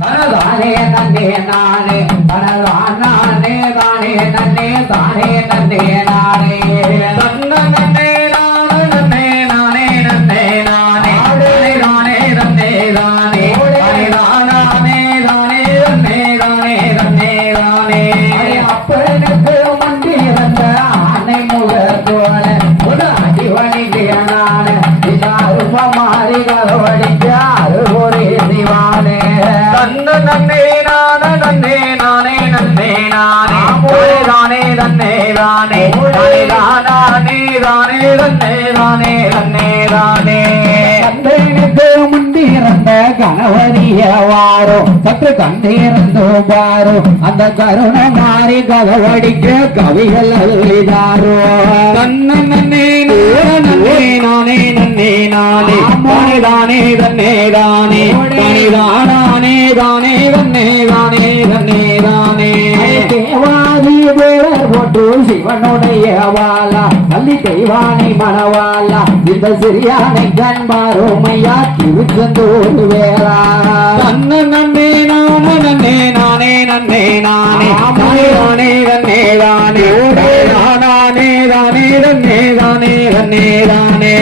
தானே தன்னே நானே தானே தன்னே தானே தன்னே நானே. தானே தன்னே தானே. முன்னிருந்த கணவரிய வாரோ சற்று கண்டிருந்தோ பாரோ அந்த கருண மாறி கதவடிக்க கவிகள் அழுதாரோ தன்ன நன்னே நன்னே நானே நன்னே நானே. தானே தானே தன்னே தானே. தானே தானே தானே தன்னே தானே தன்னே தானே. தேவாதி வேடர் போட்டு சிவனுடைய வாலா நல்லி தெய்வானை மணவாளா இந்த சிறியானை கண்பாரோமையா திருச்செந்தூர் வேளா தன்ன நன்னே நானே நன்னே நானே நன்னே நானே. தானே தன்னே தானே. நானே தானே தன்னே தானே தன்னே தானே.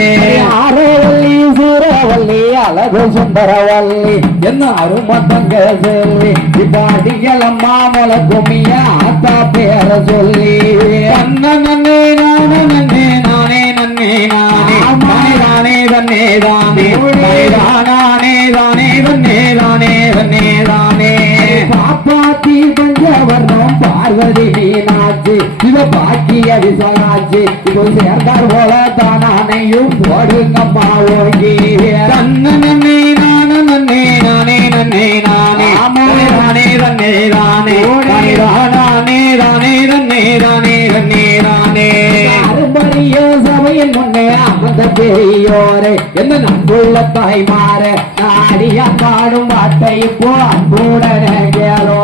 ஆரவல்லி சூரவல்லி அழகு சுந்தரவல்லி என்ன அருமத்தங்க சொல்லி இப்பாடிகளம்மா முல குமிய ஆத்தா பேர சொல்லி. நன்னே நானே நன்னே நானே பாக்கிய விசாராட்சி இது சேர்ந்தார் போல தானையும் போடுங்கப்பா ஓங்கி தன்ன நன்னே நான நன்னே நானே நன்னே நானே ரானே ரன்னே ரானே ரானே ரானே ரன்னே ரானே ரன்னே ரானே அரும்படியோ சபையின் முன்னே அமர்ந்த பெரியோரே எந்த நம்புள்ள தாய்மாற நாடியா பாடும் வார்த்தை இப்போ அன்புடனே கேளோ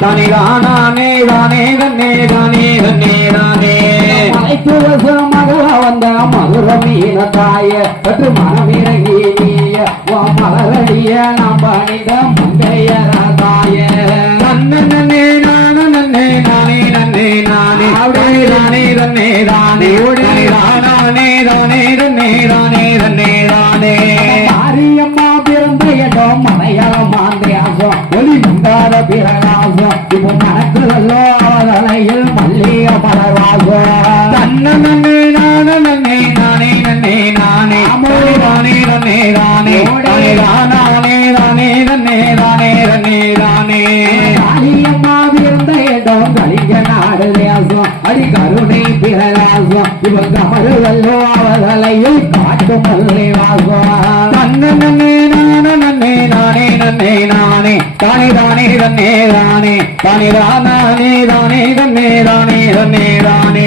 தானே தானே தானே தானே தன்னே தானே. தன்னே தானே மலைத்துவச மகள வந்த மதுர மீன தாய கற்று மனமிறங்கி நீய வா மலரடிய நாம் பணித மங்கையர தாய நன்ன நன்னே நானே நன்னே நானே நன்னே நானே. தானே தானே தன்னே தானே தானே. தானே தானே தன்னே தானே தன்னே தானே மாரியம்மா பிறந்த இடம் மலையாளம் மாந்தியாசம் ஒளி மங்காத பிறகாசம் பரவாய தன்னே நானே நன்னே நானே. நன்னே நானே ராணே ரன்னே ராணே ராணே ராணே ராணே ரன்னே ராணே ரன்னே ராணே காளியம்மாவி இருந்த இடம் கலிங்க நாடு நானே. தானே தானே தன்னே தானே. தானே தானே தானே தன்னே தானே தன்னே தானே.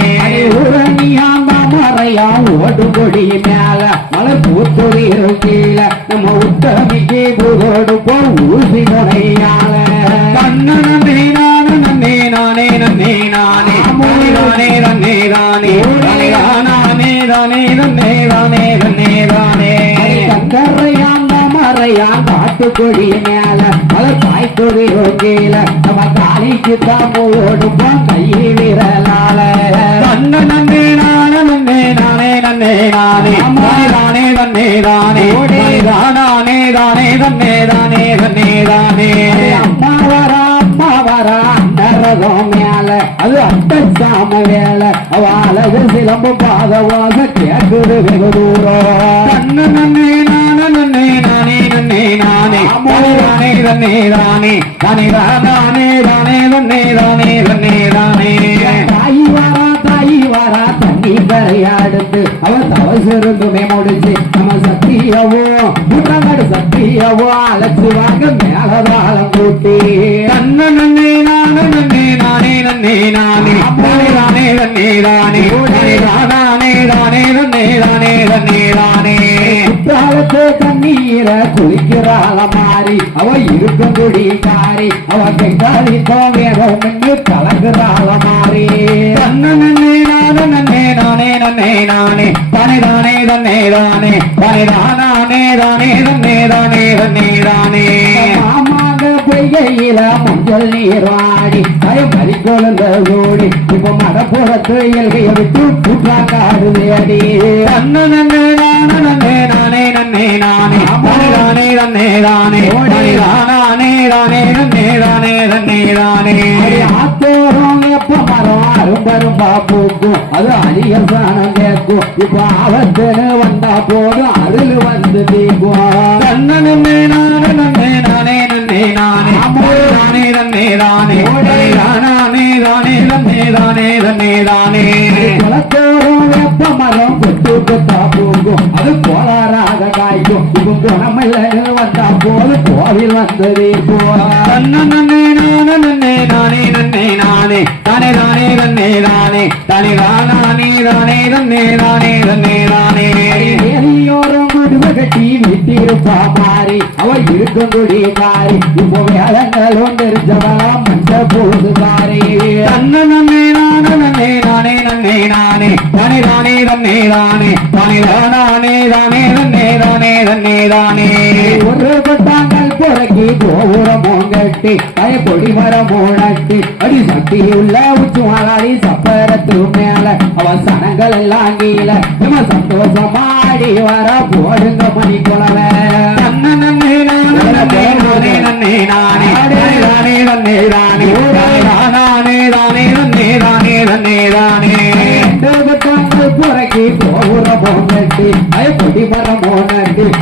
ஊரணியாந்த மறையா ஓடு கொடி மேல. மலை பூத்தொடி கீழே. நம்ம உத்தமிக்கு புகோடு போ ஊசி முனையால தாய்க்கொடி கீழ நம்ம தாலிக்கு தாமோடு போ கை விரலால. கண்ண நன்னே நானே நன்னே நானே நன்னே நானே. தானே தானே தானே தானே. தானே தன்னே தானே தன்னே தானே அம்மா வரா அம்மா வரா அண்டரகம் மேல. அது அட்ட சாம வேலை. அவளது சிலம்பு பாத வாச கேட்குது வெகு தூரம். கண்ணு நானே தானே தன்னே தானே தானே தானே தானே தன்னே தானே தன்னே தானே தாய் வரா தாய் வரா தண்ணி கரையாடுத்து அவ தவசிருந்துமே முடிச்சு நம்ம சத்தியவோ முட்டநாடு சத்தியவோ அழைச்சு வாங்க மேலதாளம் கூட்டி கண்ண நன்னே நானே நன்னே நானே நன்னே நானே. தானே தானே தன்னே தானே தானே தானே தன்னே தானே குற்றாலத்து தண்ணீர குளிக்கிறாள மாறி அவ இருக்கும் குடி காரி அவ கைகாலி தோவேதோ மின்னு கலங்குறாள மாறி. நன்னே நானே நன்னே நானே நன்னே நானே. தானே தானே தன்னே தானே. தானே தானே தானே தன்னே தானே தன்னே தானே. பொய்கையில மஞ்சள் நீர் வாடி பயமறி கொழுந்த ஓடி இப்ப மடப்புறத்து எல்கையை விட்டு புற்றாக்காடு தேடி. தன்னு நன்னே நானே நன்னே நானே நன்னே நானே தானே தானே தன்னே தானே தானே தானே தானே தன்னே தானே தன்னே தானே. ஆத்தோரம் எப்ப மரம் அரும்பரும்பா பூக்கும். அது அழிய சாணம் கேட்கும். இப்ப ஆபத்துன்னு வந்தா போதும் அருள் வந்து நன்னே நானே நன்னே நன்னே நானே தானே தன்னே தானே தானே தானே தானே தன்னே தானே தன்னே தானே மரம் கொத்து கொத்தா பூக்கும். அது கோளாறாக காய்க்கும். இப்ப குணமில்லைன்னு வந்தா போது கோவில் வந்தது தன்னு நன்னே நானே நன்னே நானே நன்னே நானே. தானே தானே தன்னே தானே. தானே தானே தானே தன்னே தானே தன்னே தானே. விட்டிருப்பா மாறி அவ இருக்கும் குடி இப்போ வேதங்கள் ஒன்று இருந்தவளா மஞ்ச போது காரி தன்னு நன்னே நானே நன்னே நானே. நன்னே நானே தானே தானே தன்னே தானே தானே தானே தானே தன்னே தானே தன்னே தானே அடி சக்தி உள்ள மாலாடி சப்பரத்து மேல சனங்கள் எல்லாம் நம்ம சந்தோஷமாடி வர போடுங்க மணி குளவ நானே நன்னே நானே தானே தானே தன்னே தானே தானே தானே தன்னே தானே தன்னே தானே பட்டாங்கள் புறக்கி கோபுரமோ கட்டி பயப்பொடி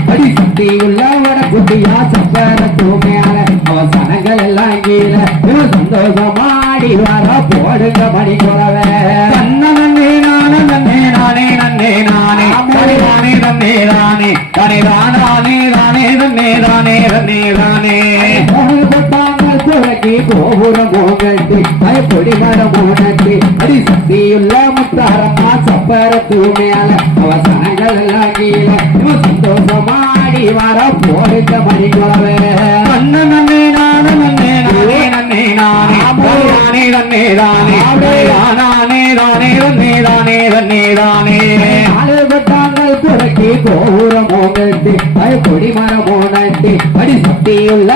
அடி உள்ள அவ சனங்கள் எல்லாம் கீழே சந்தோஷமாடி வர போடுங்க மணி பயப்பொடி மரமோ நட்டி அடி சக்தியுள்ள முத்தாரம்மா சப்பரத்து மேல அவ சனங்கள் எல்லாம் கீழ நம்ம சந்தோஷமாடி வர. போடுங்க மணி குளவ தன்ன நன்னே நானே நன்னே நானே நன்னே நானே. தானே தன்னே தானே தானே தானே தன்னே தானே தன்னே தானே ஆளுபட்டாங்கள் புறக்கி கோபுரமோ கட்டி பயப்பொடி மரமோ நட்டி அடி சக்தியுள்ள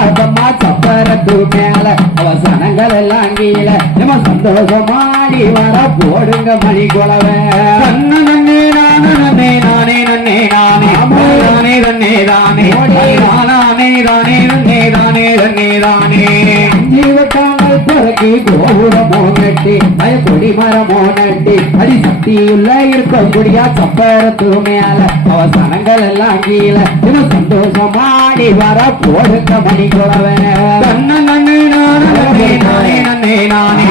நாராசம்மா சப்பரத்து மேல அவ சனங்கள் எல்லாம் கீழ. நம்ம சந்தோஷமாடி வர போடுங்க மணி தன்ன நன்னே நானே நன்னே நானே நன்னே நானே. தானே தானே தானே தானே தன்னே தானே தன்னே தானே கோபுரமோ நட்டி பயப்பொடி மரமோ நட்டி அடி சக்தியுள்ள இருக்கக்கூடியா சப்பரத்து மேல அவ சனங்கள் எல்லாம் கீழ சந்தோஷமாடி வர போடுங்க மணி குளவ தன்ன நன்னே நானே நன்னே நானே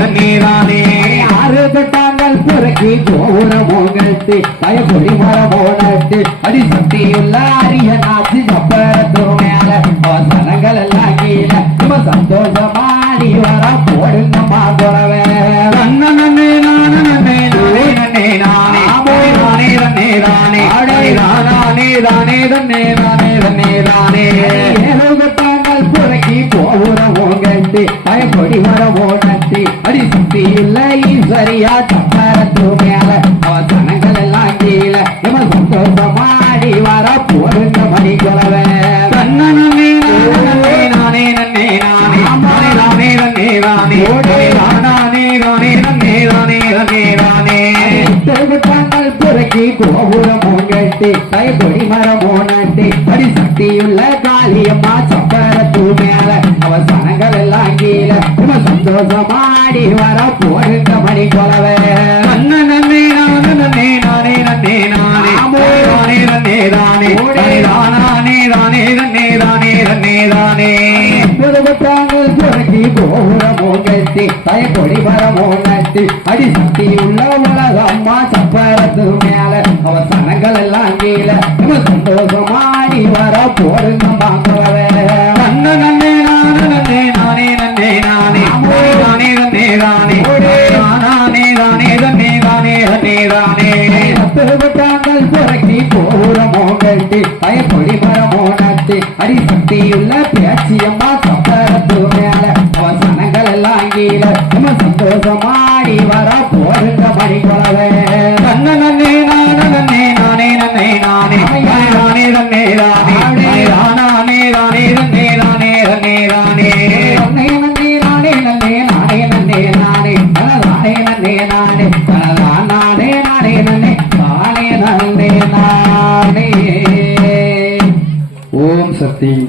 நன்னே ஆறு பெட்டாங்கள் புறக்கி அடி சக்தியுள்ள அரிய நாசி சப்பரத்து மேல சனங்கள் எல்லாம் கீழ நம்ம தானே தன்னே தானே தன்னே தானே ஏழு புறக்கி கோபுரமோ கட்டி பயப்படி மரமோ நட்டி அடி சுத்தி இல்லை சரியா மேல கைப்பொடி மரமோ நட்டி அடி சக்தியுள்ள காளியம்மா சப்பரத்து மேல அவ சனங்கள் எல்லாம் கீழ நம்ம சந்தோஷமாடி வர போடுங்க மணி குலவ. நன்னே நானே நன்னே நானே நன்னே நானே. தானே. தன்னே தானே தானே தானே தன்னே தானே தன்னே தானே. திருவிட்டாங்கள் புறக்கி கோபுரமோ கட்டி கைப்பொடி மரமோ நட்டி அடி சக்தியுள்ள உலகம்மா சப்பரத்து மேல அவ சனங்கள் எல்லாம் கீழ நம்ம சந்தோஷமாடி வர போடுங்க மாங்குறவ தன்ன நன்னே நானே நன்னே நானே நன்னே நானே தானே கோபுரமோ கட்டி மரமோ நட்டி அடி சக்தியுள்ள பேச்சியம்மா வேகமாடி வர போருங்க மணி குலவே தன்ன நன்னே நான நன்னே நானே நன்னே நானே. நானே நானே நன்னே நானே. நானே நானே நன்னே நானே நன்னே நானே நன்னே நன்னே நானே நன்னே நானே நன்னே நானே. நானே நன்னே நானே. நானே நானே நன்னே. நானே நன்னே நானே. ஓம் சக்தி.